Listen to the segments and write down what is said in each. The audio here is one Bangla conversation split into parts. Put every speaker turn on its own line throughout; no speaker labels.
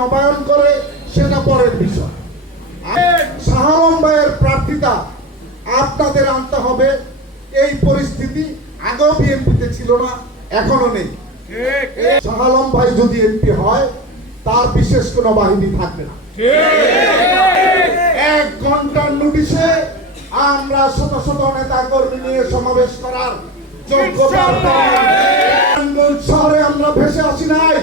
নবায়ন করে, সেটা পরের বিষয়। শাহরম প্রার্থিতা আপনাদের আনতে হবে। এই পরিস্থিতি আগেও বিএনপিতে ছিল না, এখনও নেই। শাহ আলম ভাই যদি এমপি হয়, তার বিশেষ কোনো বাহিনী থাকবে না। এক ঘণ্টার নোটিশে আমরা শত শত নেতা কর্মী নিয়ে সমাবেশ করার যোগ্যতা শহরে আমরা ভেসে আসি নাই।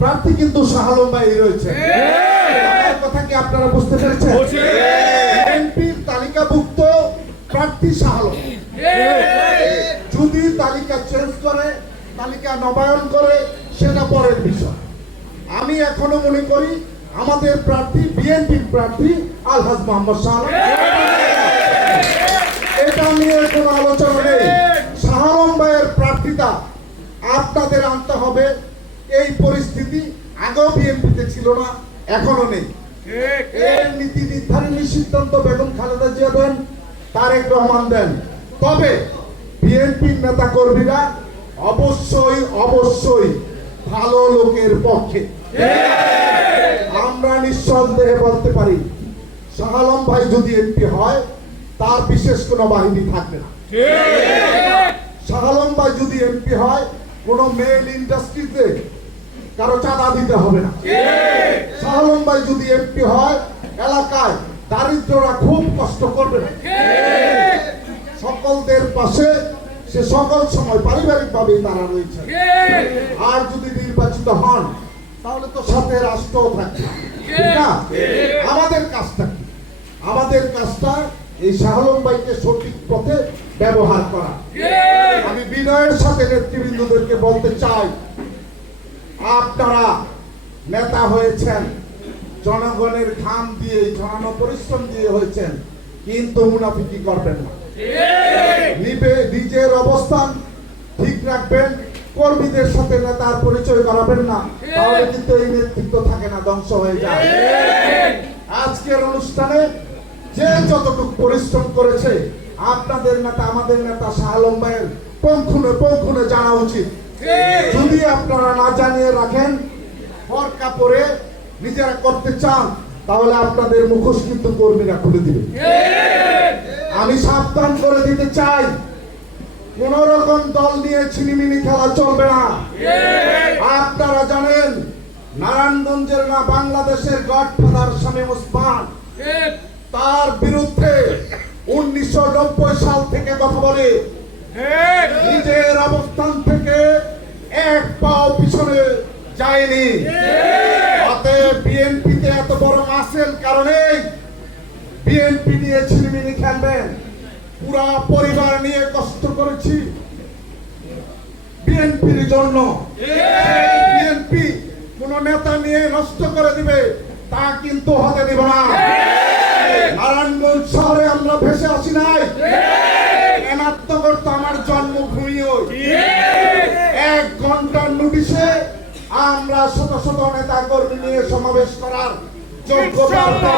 প্রার্থী কিন্তু শাহ ভাই রয়েছে। কথা কি আপনারা বুঝতে পেরেছেন? এমপির তালিকাভুক্ত প্রার্থী শাহ যদি তালিকা চেঞ্জ করে তালিকা নবায়ন করে সেটা পরের বিষয়। আমি এখনও মনে করি আমাদের প্রার্থী বিএনপির প্রার্থী আলহাজ মোহাম্মদ শাহ এটা নিয়ে কোনো আলোচনা নেই। শাহরম ভাইয়ের প্রার্থিতা আপনাদের আনতে হবে। এই পরিস্থিতি আগেও বিএনপিতে ছিল না এখনও নেই। এর নীতি নির্ধারণী সিদ্ধান্ত বেগম খালেদা জিয়া দেন তারেক রহমান দেন। তবে বিএনপির নেতা কর্মীরা অবশ্যই অবশ্যই ভালো লোকের পক্ষে। আমরা নিঃসন্দেহে বলতে পারি শাহ আলম ভাই যদি এমপি হয় তার বিশেষ কোনো বাহিনী থাকবে না। শাহ আলম ভাই যদি এমপি হয় কোন মেল ইন্ডাস্ট্রিতে কারও চাঁদা দিতে হবে না। শাহ ভাই যদি এমপি হয় এলাকায় দারিদ্ররা খুব কষ্ট করবে না। সকলদের পাশে সে সকল সময় পারিবারিক ভাবেই তারা রয়েছে। আর যদি নির্বাচিত হন তাহলে তো সাথে রাষ্ট্রও থাকবে। না? আমাদের কাজটা কি? আমাদের কাজটা এই শাহলম ভাইকে সঠিক পথে ব্যবহার করা। আমি বিনয়ের সাথে নেতৃবৃন্দদেরকে বলতে চাই আপনারা নেতা হয়েছেন, জনগণের ঘাম দিয়ে জনানো পরিশ্রম দিয়ে হয়েছেন, কিন্তু মুনাফিকি করবেন না? নিজের অবস্থান ঠিক রাখবেন, কর্মীদের সাথে নেতার পরিচয় করাবেন না, তাহলে কিন্তু এই নেতৃত্ব থাকে না, ধ্বংস হয়ে যায়। আজকের অনুষ্ঠানে যে যতটুকু পরিশ্রম করেছে, আপনাদের নেতা, আমাদের নেতা শাহ আলম ভাইয়ের পঙ্খুনে পঙ্খুনে জানা উচিত। যদি আপনারা না জানিয়ে রাখেন হর কাপড়ে নিজেরা করতে চান, তাহলে আপনাদের মুখোশ কিন্তু কর্মীরা খুলে দিবে। আমি সাবধান করে দিতে চাই, কোন রকম দল নিয়ে ছিনিমিনি খেলা চলবে না। আপনারা জানেন, নারায়ণগঞ্জের না বাংলাদেশের গডফাদার শামীম ওসমান, তার বিরুদ্ধে উনিশশো নব্বই সাল থেকে কথা বলে নিজের অবস্থান থেকে এক পাও পিছনে অতএব বিএনপিতে এত বড় আসেল কারণেই বিএনপি নিয়ে ছিনিমিনি খেলবেন। পুরা পরিবার নিয়ে কষ্ট করেছি। বিএনপির জন্য। বিএনপি কোন নেতা নিয়ে নষ্ট করে দিবে, তা কিন্তু হতে দিব না। নারায়ণগঞ্জ শহরে আমরা ভেসে আসি নাই। আমরা শত শত নেতা কর্মী নিয়ে সমাবেশ করার যোগ্যতা